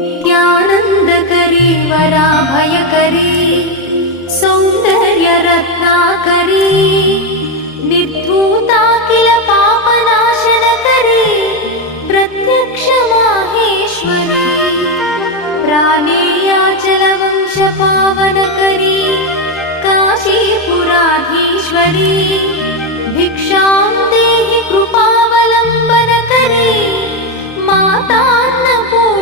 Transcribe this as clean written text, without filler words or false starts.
नित्यानन्दकरी वराभयकरी सौन्दर्यरत्नाकरी निर्धूताखिल पापनाशनकरी प्रत्यक्ष माहेश्वरी प्राणेयाचलवंशपावनकरी काशीपुराधीश्वरी भिक्षां देहि कृपावलम्बनकरी मातान्नपूर्णेश्वरी